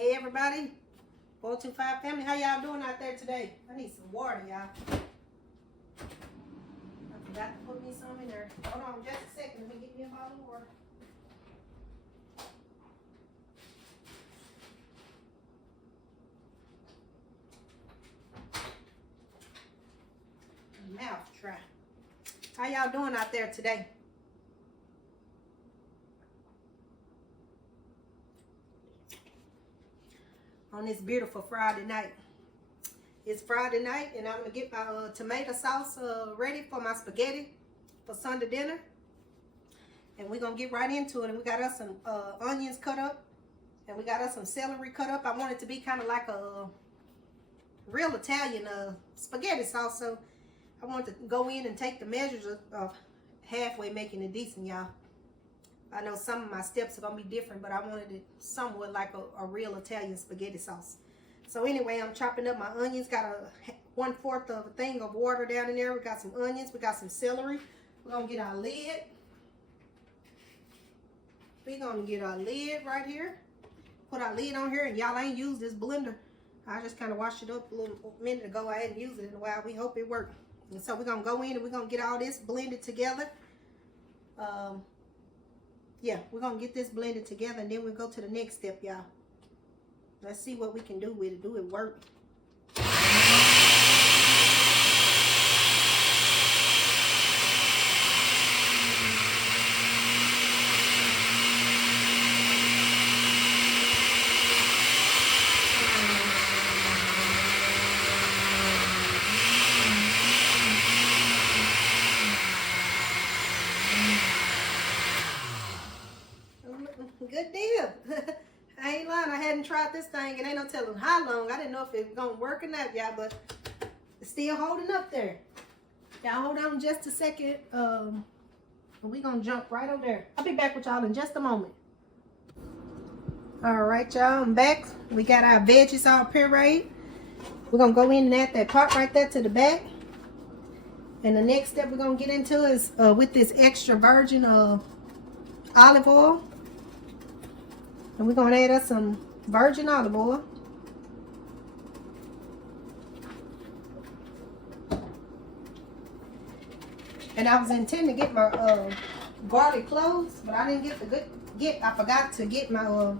Hey everybody, 425 family, how y'all doing out there today? I need some water, y'all. I forgot to put me some in there. Hold on just a second, let me get me a bottle of water. Mouth dry. How y'all doing out there today? On this beautiful Friday night. It's Friday night and I'm gonna get my tomato sauce ready for my spaghetti for Sunday dinner. And we're gonna get right into it. And we got us some onions cut up and we got us some celery cut up. I want it to be kind of like a real Italian spaghetti sauce, so I want to go in and take the measures of halfway making it decent, y'all. I know some of my steps are gonna be different, but I wanted it somewhat like a real Italian spaghetti sauce. So anyway, I'm chopping up my onions. Got a 1/4 of a thing of water down in there. We got some onions, we got some celery. We're gonna get our lid. We're gonna get our lid right here. Put our lid on here, and y'all ain't used this blender. I just kind of washed it up a little minute ago. I hadn't used it in a while. We hope it worked. And so we're gonna go in and we're gonna get all this blended together. Yeah, we're gonna get this blended together and then we'll go to the next step, y'all. Let's see what we can do with it. Do it work? Good deal. I ain't lying. I hadn't tried this thing and ain't no telling how long. I didn't know if it was gonna work or not, y'all, but it's still holding up there. Y'all hold on just a second. We gonna jump right over there. I'll be back with y'all in just a moment. All right, y'all, I'm back. We got our veggies all pureed. We're gonna go in and add that pot right there to the back. And the next step we're gonna get into is with this extra virgin olive oil. And we're going to add us some virgin olive oil. And I was intending to get my garlic cloves, but I didn't I forgot to get my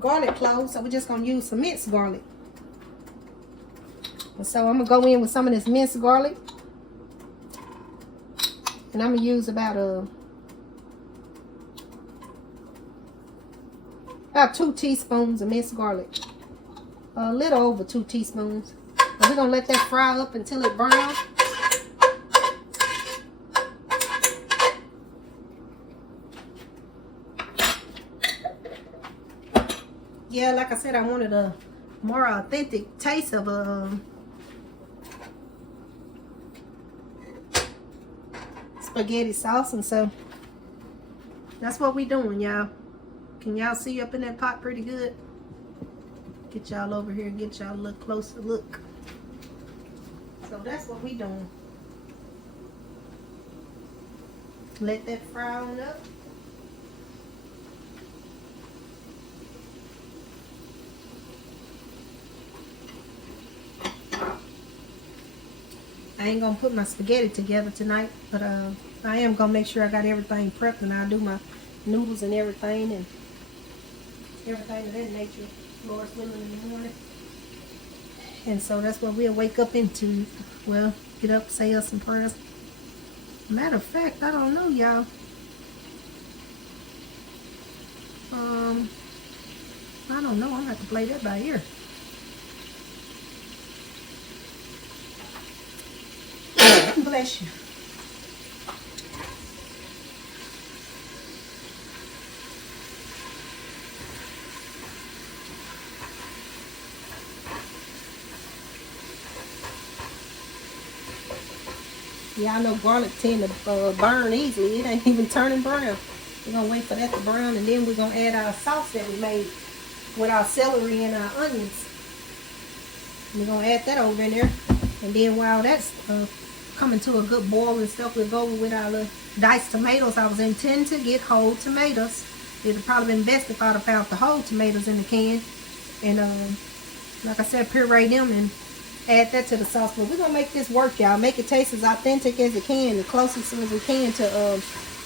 garlic cloves, so we're just going to use some minced garlic. And so I'm going to go in with some of this minced garlic. And I'm going to use about 2 teaspoons of minced garlic. A little over 2 teaspoons. And we're going to let that fry up until it browns. Yeah, like I said, I wanted a more authentic taste of spaghetti sauce. And so that's what we're doing, y'all. Can y'all see up in that pot pretty good? Get y'all over here and get y'all a little closer look. So that's what we doing. Let that fry on up. I ain't gonna put my spaghetti together tonight, but I am gonna make sure I got everything prepped, and I'll do my noodles and everything and everything of that nature, Lord's willing, in the morning. And so that's what we'll wake up into. Well, get up, say us some prayers. Matter of fact, I don't know, y'all. I don't know. I'm gonna have to play that by ear. Bless you. Yeah, I know garlic tend to burn easily. It ain't even turning brown. We're going to wait for that to brown, and then we're going to add our sauce that we made with our celery and our onions. We're going to add that over in there. And then while that's coming to a good boil and stuff, we'll go over with our little diced tomatoes. I was intending to get whole tomatoes. It would have probably been best if I'd have found the whole tomatoes in the can. And like I said, puree them and add that to the sauce. But we're gonna make this work, y'all. Make it taste as authentic as it can, the closest as we can to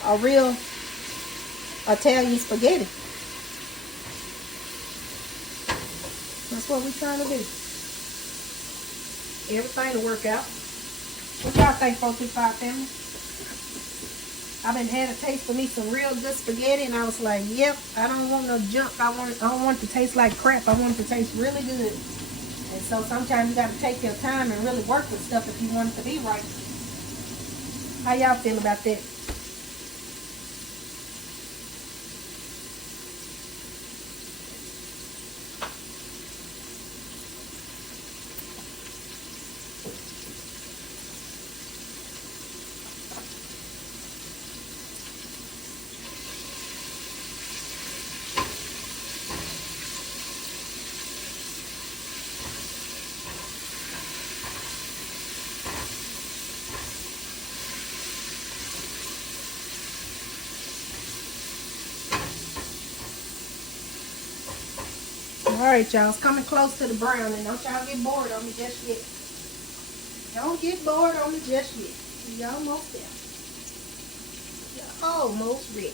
a real Italian spaghetti. That's what we're trying to do. Everything to work out. What y'all think, 425 family? I've been had a taste for me some real good spaghetti, and I was like, yep, I don't want no junk. I don't want it to taste like crap. I want it to taste really good. And so sometimes you got to take your time and really work with stuff if you want it to be right. How y'all feel about that? Alright, y'all, it's coming close to the brown, and don't y'all get bored on me just yet. Don't get bored on me just yet. You're almost there. You're almost ready.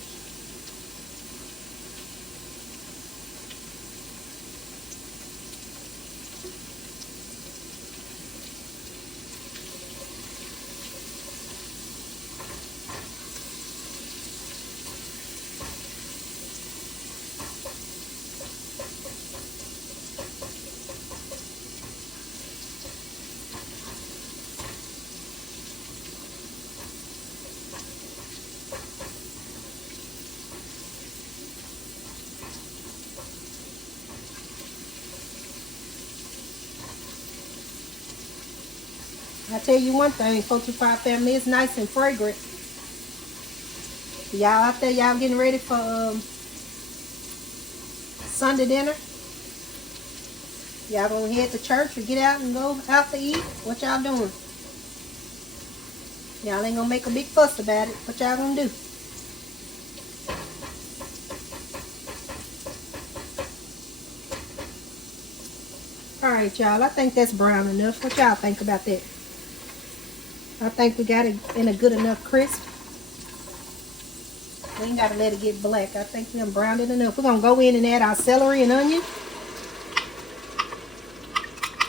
I tell you one thing, 425 family, it's nice and fragrant. Y'all out there, y'all getting ready for Sunday dinner? Y'all gonna head to church or get out and go out to eat? What y'all doing? Y'all ain't gonna make a big fuss about it. What y'all gonna do? Alright, y'all, I think that's brown enough. What y'all think about that? I think we got it in a good enough crisp. We ain't gotta let it get black. I think we done browned it enough. We're gonna go in and add our celery and onion.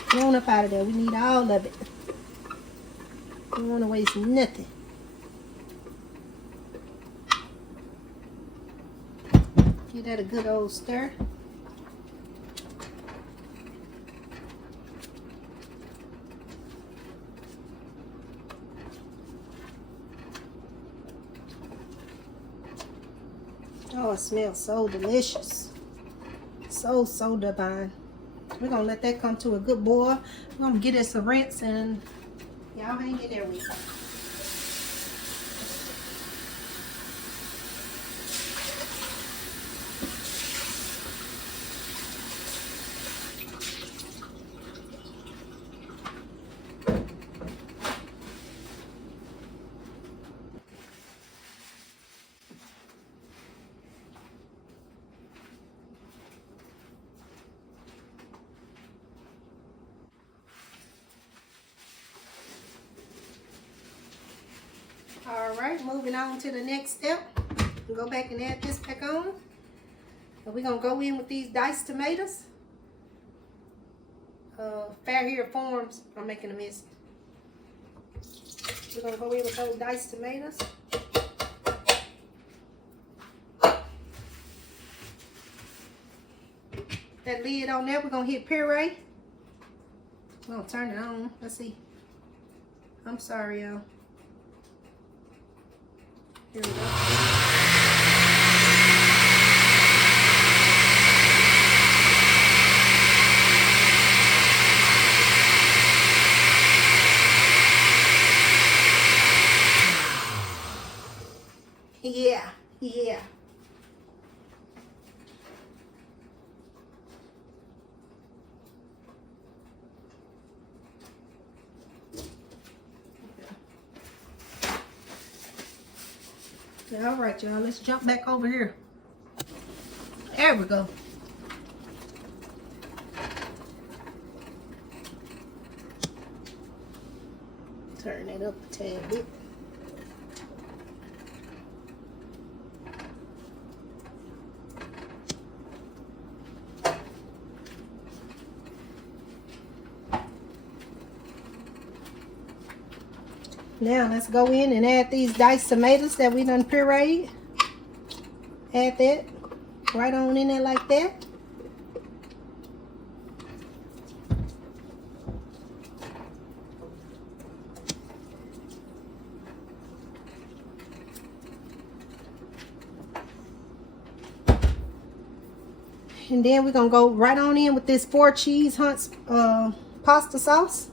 Come on up out of there. We need all of it. We don't want to waste nothing. Give that a good old stir. Oh, it smells so delicious. So divine. We're going to let that come to a good boil. We're going to get us a rinse and y'all hang in there with me. Alright, moving on to the next step. Go back and add this back on. And we're going to go in with these diced tomatoes. Fair Hair Farms, I'm making a mess. We're going to go in with those diced tomatoes. That lid on there, we're going to hit puree. We're going to turn it on. Let's see. I'm sorry, y'all. Here we go. Yeah. All right, y'all, let's jump back over here. There we go. Turn it up a tad bit. Now let's go in and add these diced tomatoes that we done pureed. Add that right on in there like that. And then we're gonna go right on in with this 4 cheese Hunt's pasta sauce.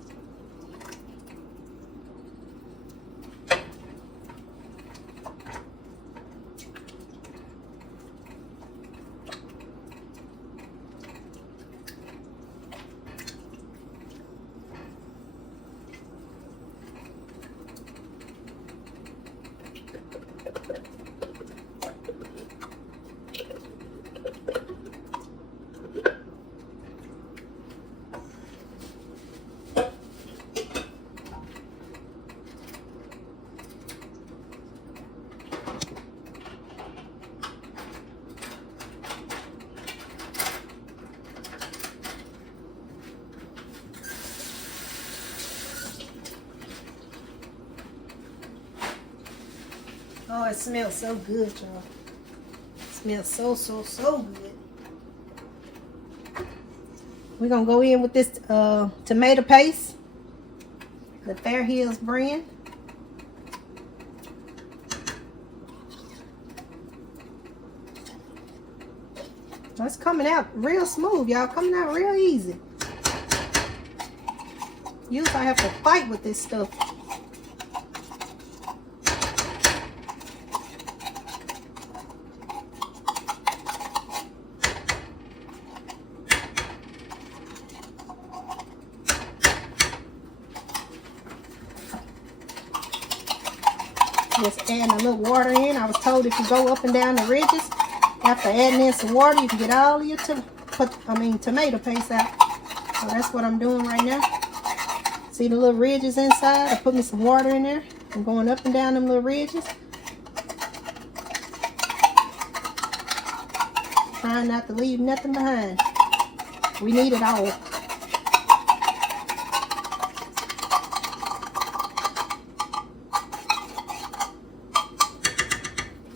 Oh, it smells so good, y'all. It smells so good. We're gonna go in with this tomato paste, the Fair Hills brand. It's coming out real smooth, y'all. Coming out real easy. Usually I have to fight with this stuff. Just adding a little water in. I was told if you go up and down the ridges, after adding in some water, you can get all of your tomato paste out. So that's what I'm doing right now. See the little ridges inside? I put me some water in there. I'm going up and down them little ridges. Trying not to leave nothing behind. We need it all.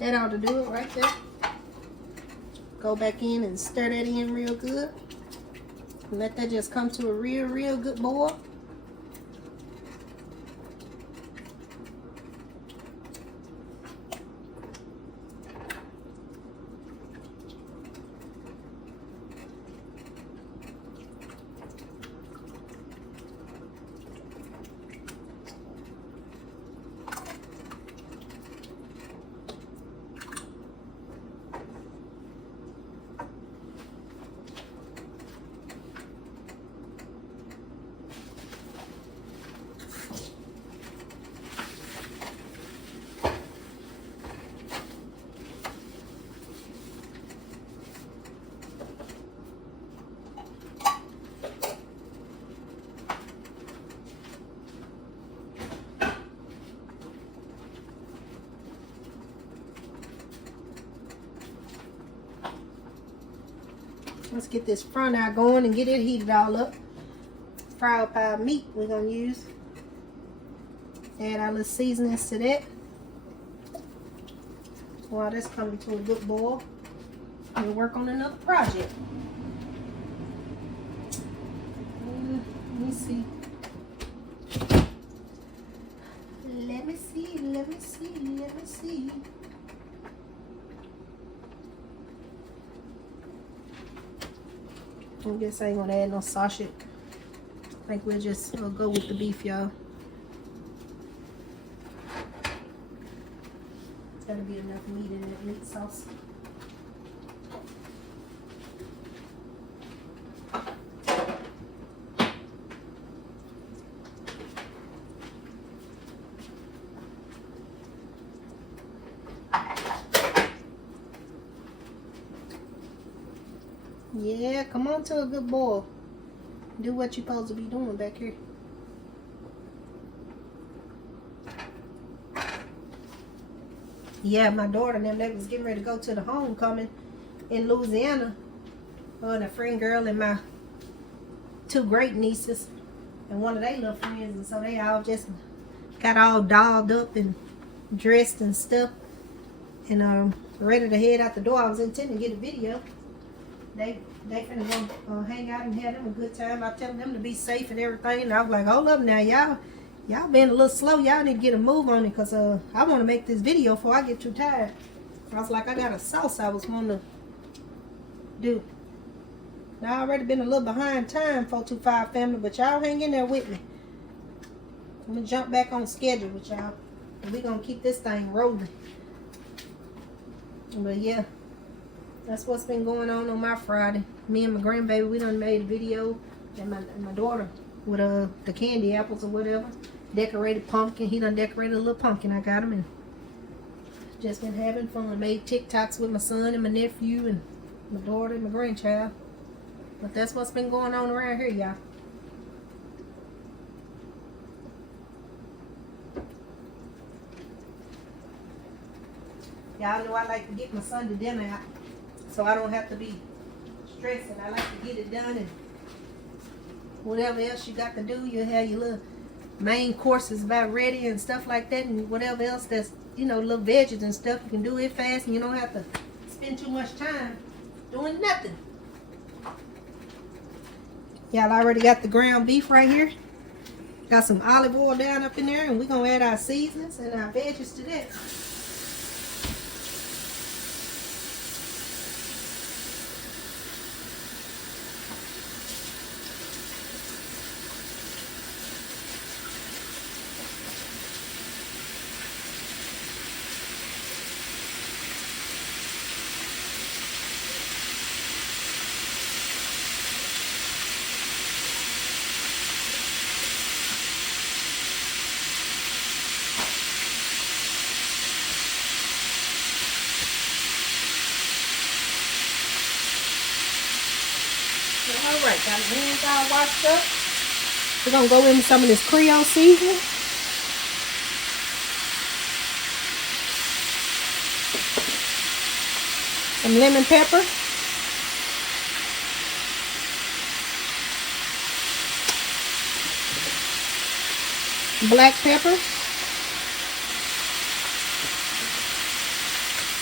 That ought to do it right there. Go back in and stir that in real good. Let that just come to a real good boil. Let's get this front out going and get it heated all up. Fried pie meat we're gonna use. Add our little seasonings to that. While that's coming to a good boil, we'll work on another project. Let me see. Let me see. I guess I ain't gonna add no sausage. I think we'll just go with the beef, y'all. That'll be enough meat in that meat sauce. Yeah, come on to a good boil. Do what you're supposed to be doing back here. yeah, my daughter and them, they was getting ready to go to the homecoming in Louisiana. And a friend girl and my 2 great nieces and one of their little friends, and so they all just got all dolled up and dressed and stuff, and ready to head out the door. I was intending to get a video. They finna go hang out and have them a good time. I telling them to be safe and everything. And I was like, hold up now, y'all been a little slow. Y'all need to get a move on it, cause I want to make this video before I get too tired. I was like, I got a sauce I was wanting to do. Now I already been a little behind time, 425 family, but y'all hang in there with me. I'm gonna jump back on schedule with y'all. We gonna keep this thing rolling. But yeah, that's what's been going on my Friday. Me and my grandbaby, we done made a video, and my daughter with the candy apples or whatever. Decorated pumpkin. He done decorated a little pumpkin. I got him, and just been having fun. Made TikToks with my son and my nephew and my daughter and my grandchild. But that's what's been going on around here, y'all. Y'all know I like to get my Sunday dinner out, so I don't have to be stressing. I like to get it done, and whatever else you got to do, you have your little main courses about ready and stuff like that, and whatever else that's, you know, little veggies and stuff, you can do it fast, and you don't have to spend too much time doing nothing. Y'all already got the ground beef right here. Got some olive oil down up in there, and we're gonna add our seasonings and our veggies to that. Alright, got my hands all washed up. We're gonna go in with some of this Creole seasoning. Some lemon pepper. Black pepper.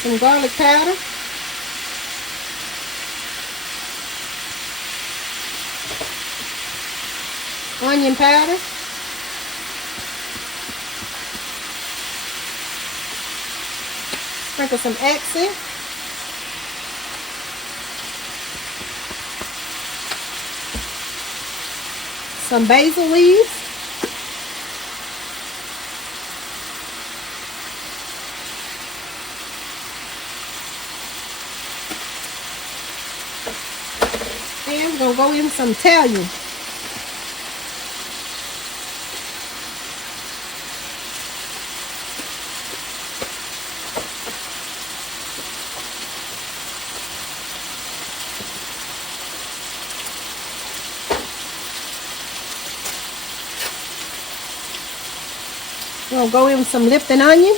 Some garlic powder. Onion powder. Sprinkle some accent. Some basil leaves. And we're going to go in some Italian. We'll go in with some Lipton onion.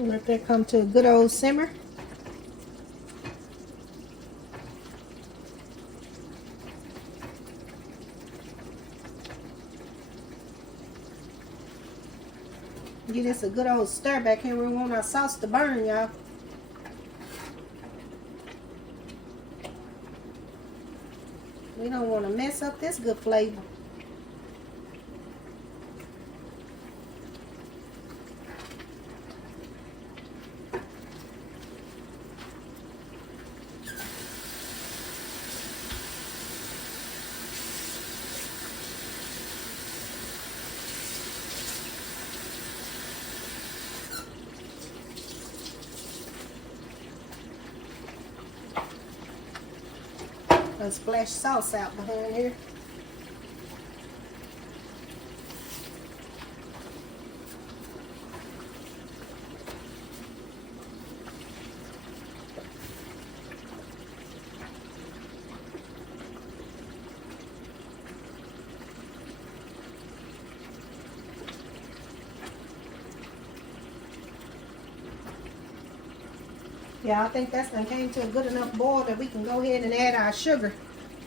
Let that come to a good old simmer. Give this a good old stir back here. We want our sauce to burn, y'all. We don't want to mess up this good flavor. Let's splash sauce out behind here. Yeah, I think that's done came to a good enough boil that we can go ahead and add our sugar.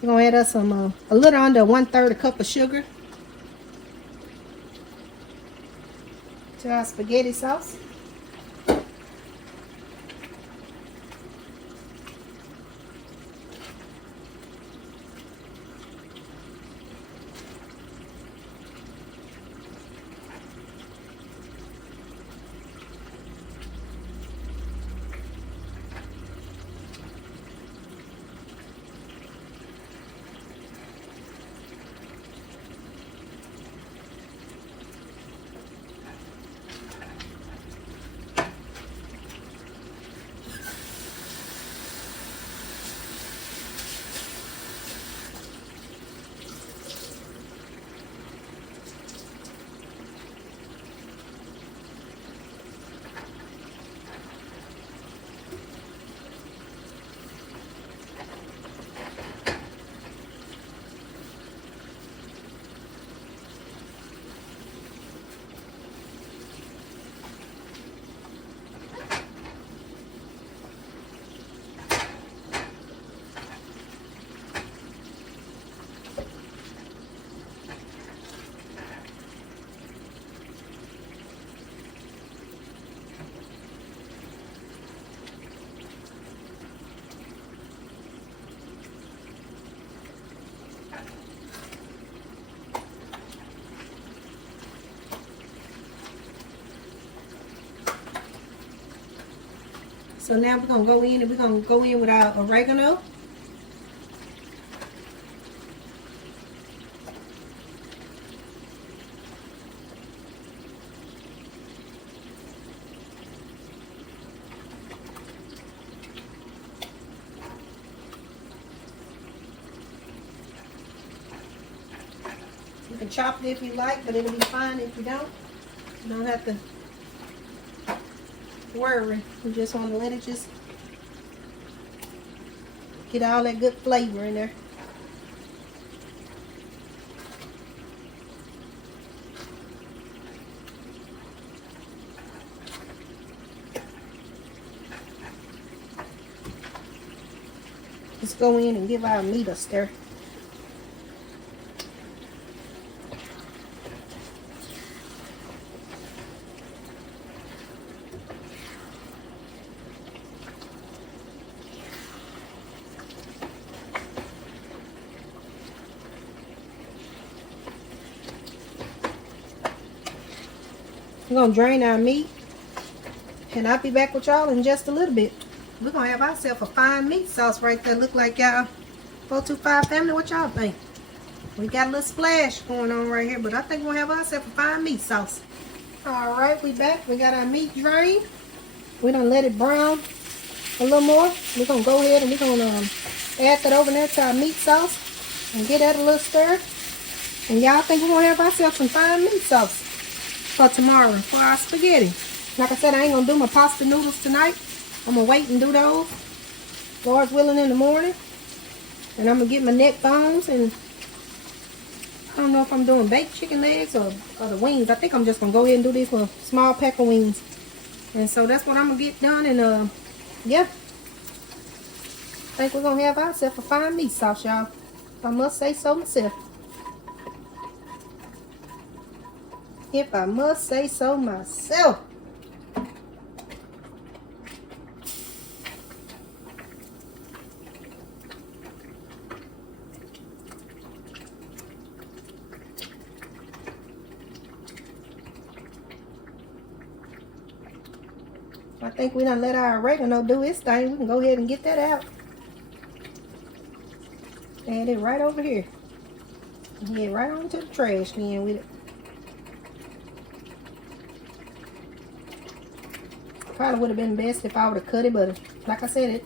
We're gonna add us some a little under 1/3 a cup of sugar to our spaghetti sauce. So now we're gonna go in and we're gonna go in with our oregano. You can chop it if you like, but it'll be fine if you don't. You don't have to worry. You just want to let it just get all that good flavor in there. Let's go in and give our meat a stir. We're going to drain our meat, and I'll be back with y'all in just a little bit. We're going to have ourselves a fine meat sauce right there. Look like y'all 425 family. What y'all think? We got a little splash going on right here, but I think we'll have ourselves a fine meat sauce. All right, we back. We got our meat drained. We done let it brown a little more. We're going to go ahead and we're going to add that over there to our meat sauce and get that a little stir. And y'all think we're going to have ourselves some fine meat sauce for tomorrow for our spaghetti. Like I said, I ain't gonna do my pasta noodles tonight. I'm gonna wait and do those, Lord's willing, in the morning. And I'm gonna get my neck bones, and I don't know if I'm doing baked chicken legs or the wings. I think I'm just gonna go ahead and do this with a small pack of wings. And so that's what I'm gonna get done. And yeah, I think we're gonna have ourselves a fine meat sauce, y'all. If I must say so myself. If I must say so myself. I think we done let our oregano do its thing. We can go ahead and get that out. Add it right over here. Get right onto the trash can with it. Probably would have been best if I would have cut it, but like I said,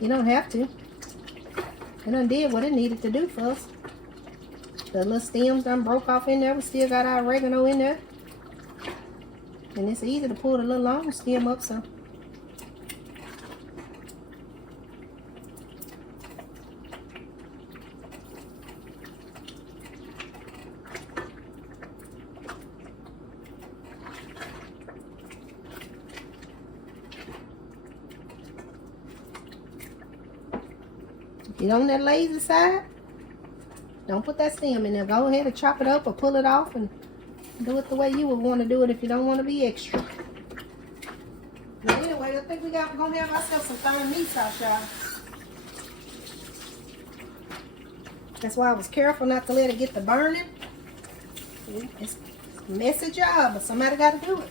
you don't have to. It done did what it needed to do for us. The little stems done broke off in there. We still got our oregano in there. And it's easy to pull the little long stem up, so. Get on that lazy side. Don't put that stem in there. Go ahead and chop it up or pull it off and do it the way you would want to do it if you don't want to be extra. But anyway, I think we're going to have ourselves some fine meat sauce, y'all. That's why I was careful not to let it get to burning. It's a messy job, but somebody got to do it.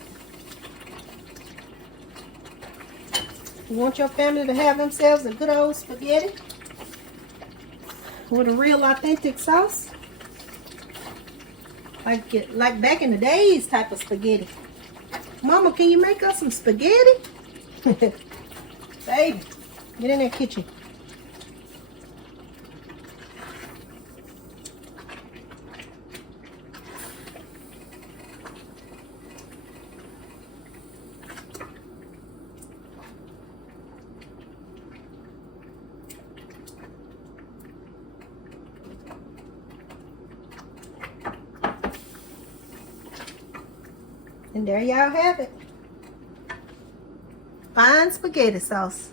You want your family to have themselves a good old spaghetti with a real authentic sauce, like back in the days type of spaghetti. Mama, can you make us some spaghetti? Baby, get in that kitchen. And there y'all have it. Fine spaghetti sauce.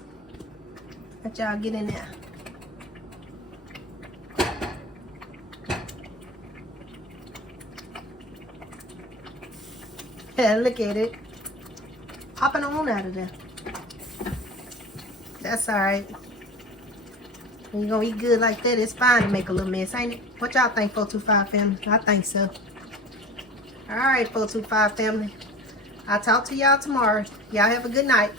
Let y'all get in there. Yeah, look at it. Popping on out of there. That's alright. When you're gonna eat good like that, it's fine to make a little mess, ain't it? What y'all think, 425 family? I think so. Alright, 425 family. I'll talk to y'all tomorrow. Y'all have a good night.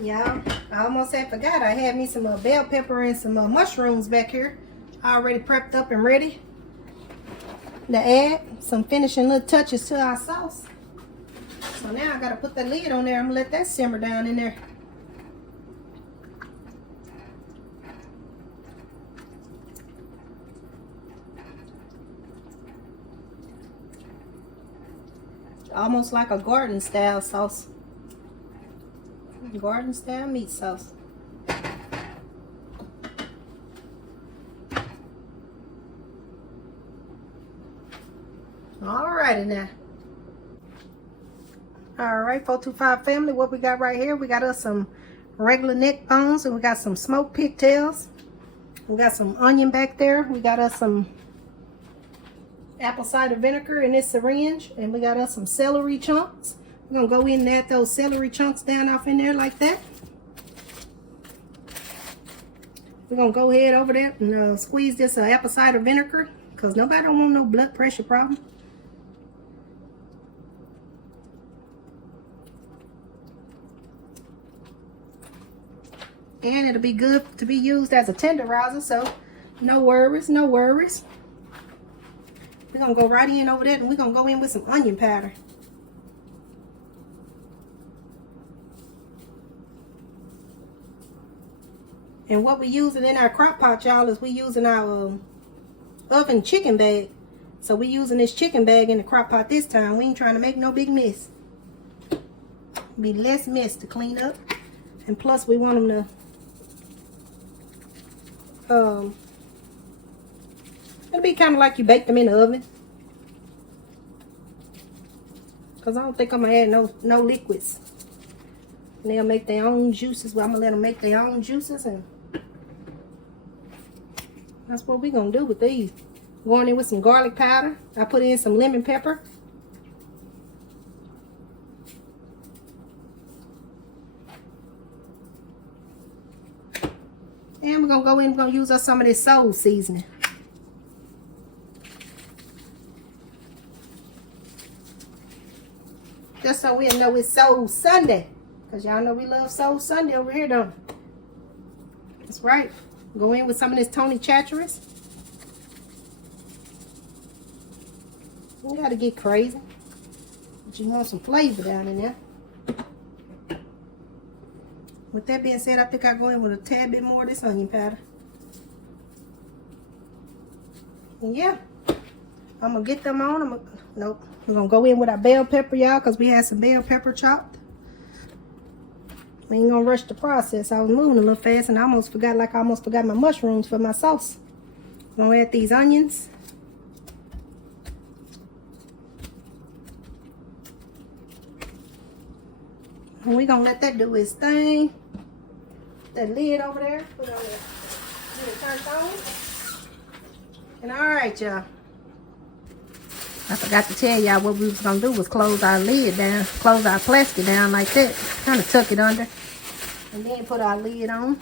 Y'all, I almost had forgot. I had me some bell pepper and some mushrooms back here. Already prepped up and ready to add some finishing little touches to our sauce. So now I gotta put that lid on there and let that simmer down in there. Almost like a garden style sauce. Garden style meat sauce. Alrighty now. Alright, 425 family, what we got right here? We got us some regular neck bones and we got some smoked pigtails. We got some onion back there. We got us some apple cider vinegar in this syringe, and we got us some celery chunks. We're gonna go in and add those celery chunks down off in there like that. We're gonna go ahead over there and squeeze this apple cider vinegar, because nobody don't want no blood pressure problem. And it'll be good to be used as a tenderizer, so no worries, no worries. We're gonna go right in over there and we're gonna go in with some onion powder. And what we using in our crock pot, y'all, is we using our oven chicken bag. So we using this chicken bag in the crock pot this time. We ain't trying to make no big mess. Be less mess to clean up. And plus we want them to it'll be kind of like you bake them in the oven. Because I don't think I'm going to add no liquids. And they'll make their own juices. Well, I'm going to let them make their own juices. And that's what we're going to do with these. Going in with some garlic powder. I put in some lemon pepper. And we're going to go in, we're going to use up some of this soul seasoning. Just so we'll know it's Soul Sunday. Because y'all know we love Soul Sunday over here, don't we? That's right. Go in with some of this Tony Chachere's. You got to get crazy. But you want some flavor down in there. With that being said, I think I'll go in with a tad bit more of this onion powder. And yeah, I'm going to get them on. Nope. We're going to go in with our bell pepper, y'all, because we had some bell pepper chopped. We ain't going to rush the process. I was moving a little fast, and I almost forgot my mushrooms for my sauce. I'm going to add these onions. And we're going to let that do its thing. That lid over there, put it on there. Get it turned on. And all right, y'all. I forgot to tell y'all what we was going to do was close our lid down, close our plastic down like that. Kind of tuck it under. And then put our lid on.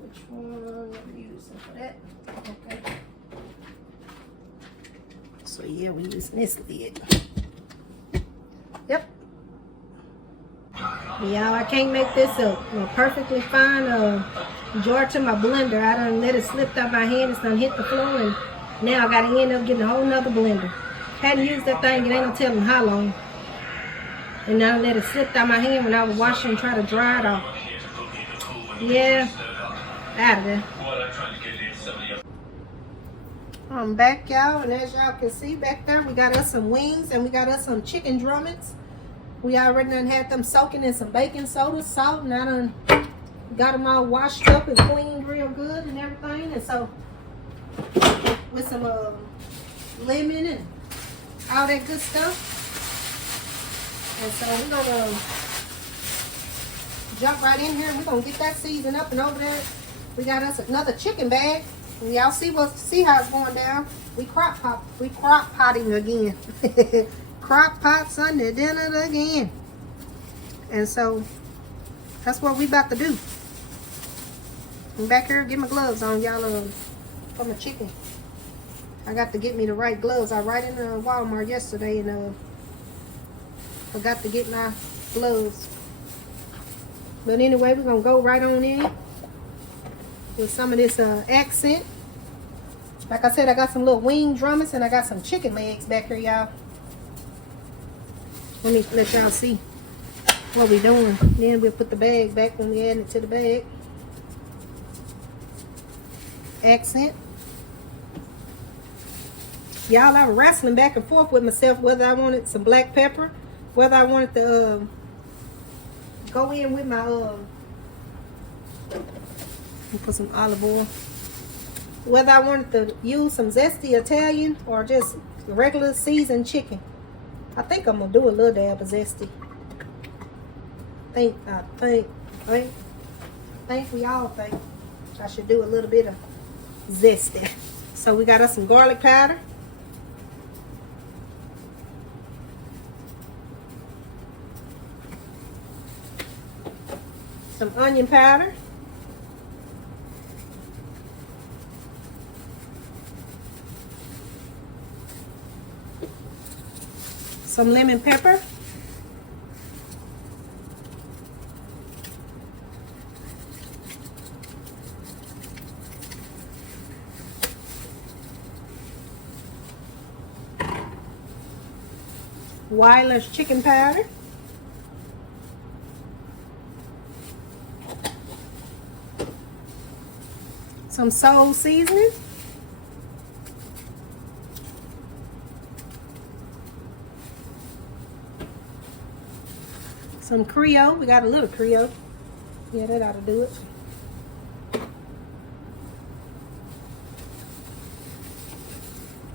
Which one are we using for that? Okay. So yeah, we're using this lid. Yep. Y'all, I can't make this a perfectly fine jar to my blender. I done let it slip out my hand. It's done hit the floor, and now I gotta end up getting a whole nother blender. Hadn't used that thing, it ain't no telling how long. And now I let it slip out my hand when I was washing and trying to dry it off. Yeah, out of there. I'm back, y'all, and as y'all can see back there, we got us some wings and we got us some chicken drummets. We already done had them soaking in some baking soda, salt, and I done got them all washed up and cleaned real good and everything. And so, with some lemon and all that good stuff. And so we're gonna jump right in here and we're gonna get that seasoned up. And over there, we got us another chicken bag. And y'all see how it's going down. We crock potting again. Crock pot Sunday dinner again. And so that's what we about to do. I'm back here, get my gloves on, y'all, for my chicken. I got to get me the right gloves. I right in Walmart yesterday and forgot to get my gloves. But anyway, we're gonna go right on in with some of this accent. Like I said, I got some little wing drummets and I got some chicken legs back here, y'all. Let me let y'all see what we're doing. Then we'll put the bag back when we add it to the bag. Accent. Y'all, I was wrestling back and forth with myself whether I wanted some black pepper, whether I wanted to go in with my put some olive oil, whether I wanted to use some zesty Italian or just regular seasoned chicken. I think I'm gonna do a little dab of zesty. I think we all think I should do a little bit of zesty. So we got us some garlic powder. Some onion powder. Some lemon pepper. Weiler's chicken powder. Some soul seasoning. Some Creole. We got a little Creole. Yeah, that ought to do it.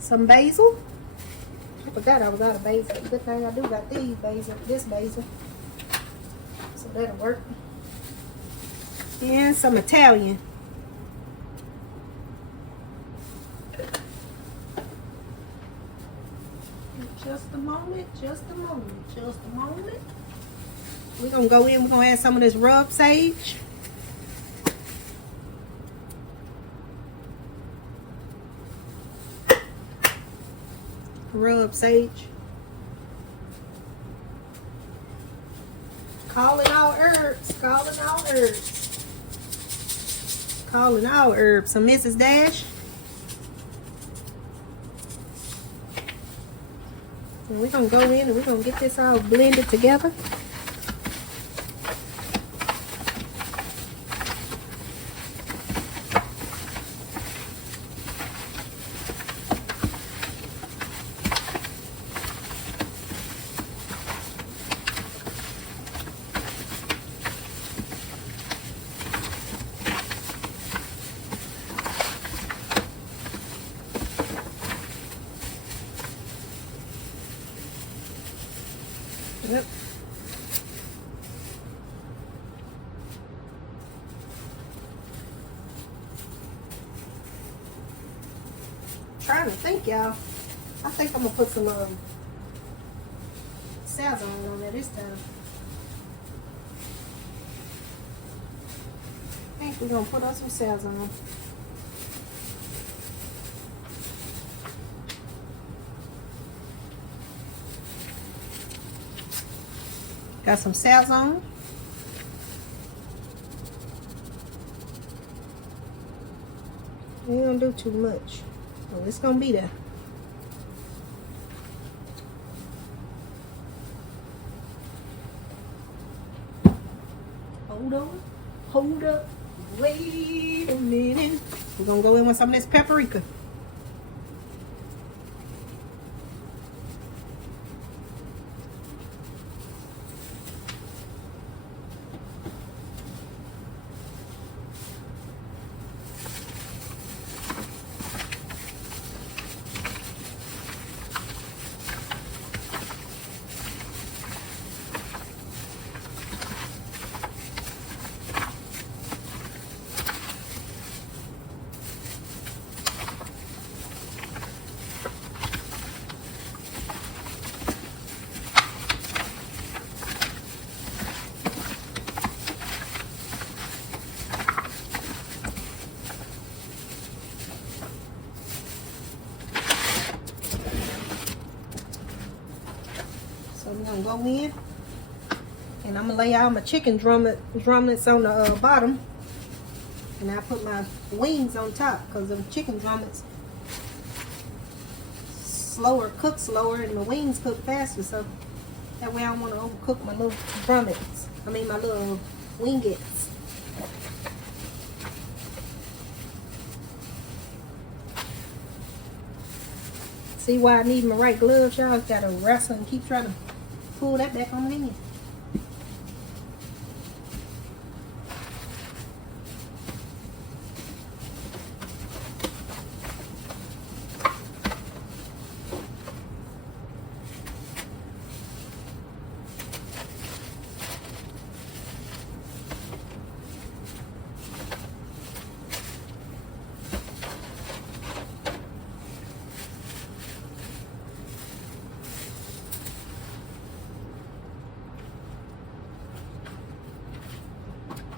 Some basil. I forgot I was out of basil. Good thing I do got these basil, this basil. So that'll work. And some Italian. Just a moment, just a moment, just a moment. We're gonna go in, we're gonna add some of this rub sage. Rub sage. Calling all herbs, calling all herbs. Calling all herbs. Some Mrs. Dash. And we're gonna go in and we're gonna get this all blended together. Yep. Trying to think, y'all. I think I'm gonna put some Sazon on there this time. I think we're gonna put us some Sazon. Got some Sazon. We don't do too much. Oh, it's gonna be there. Hold on. Hold up. Wait a minute. We're gonna go in with some of this paprika. So we're gonna go in, and I'm gonna lay out my chicken drumettes on the bottom, and I put my wings on top because the chicken drumettes cook slower, and the wings cook faster. So that way I don't want to overcook my little drumettes. I mean my little wingettes. See why I need my right gloves, y'all? Gotta wrestle and keep trying to pull that back on me.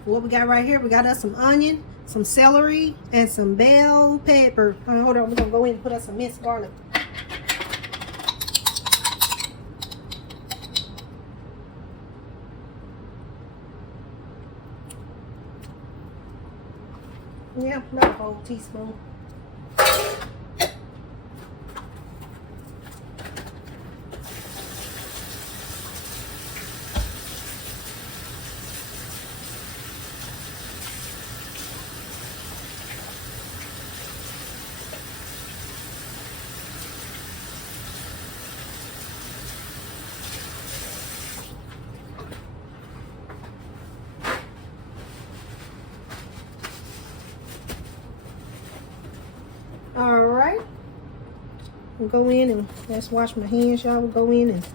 What we got right here, we got us some onion, some celery, and some bell pepper. Hold on, we're gonna go in and put us some minced garlic. Yeah, not a whole teaspoon. and go in and let's wash my hands, y'all. We'll go in and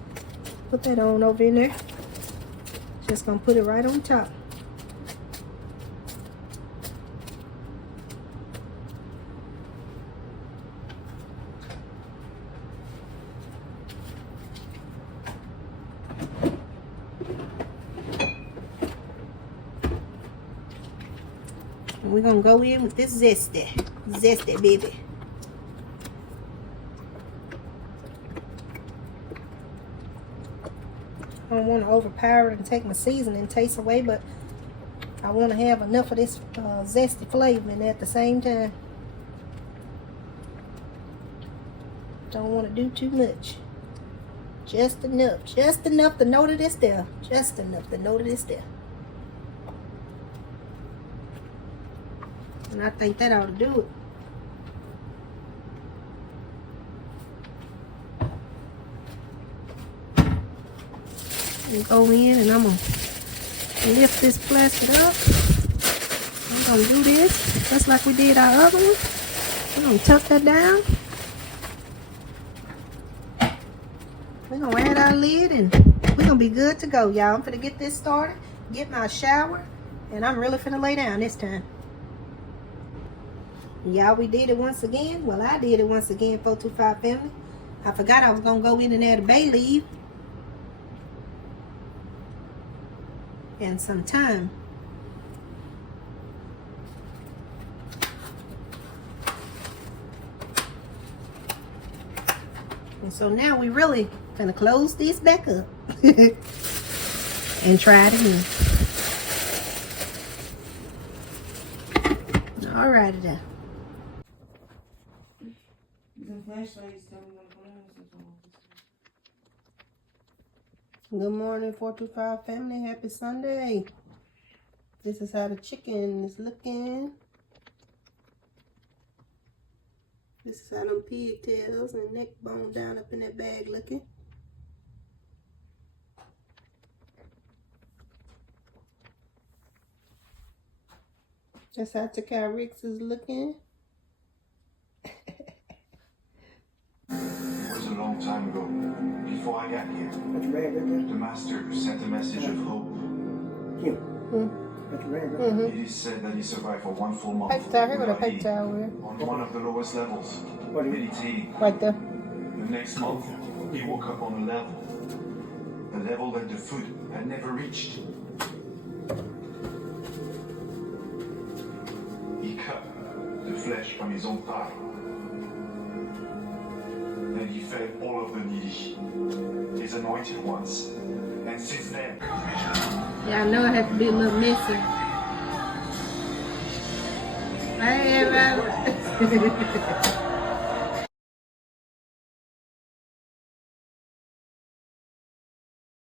put that on over in there. Just gonna put it right on top. And we're gonna go in with this zesty. Zesty, baby. I don't want to overpower it and take my seasoning taste away, but I want to have enough of this zesty flavor in there at the same time. Don't want to do too much. Just enough to know that it's there. Just enough to know that it's there. And I think that ought to do it. And go in and I'm going to lift this plastic up. I'm going to do this just like we did our other one. We're going to tuck that down. We're going to add our lid and we're going to be good to go, y'all. I'm finna get this started, get my shower, and I'm really finna lay down this time. Y'all, we did it once again. Well, I did it once again, 425 family. I forgot I was going to go in and add a bay leaf. And some thyme. And so now we really gonna close this back up and try it again. Alrighty then. Good morning, 425 family. Happy Sunday. This is how the chicken is looking. This is how them pigtails and neck bone down up in that bag looking. That's how Takai Ricks is looking. It was a long time ago, before I got here. The master sent a message of hope. It is said that he survived for one full month on one of the lowest levels, meditating. Right there. The next month, he woke up on a level that the food had never reached. He cut the flesh from his own thigh. And he fed all of the needy, his anointed ones. And since then... Yeah, I know it had to be a little messy. Hey, everybody.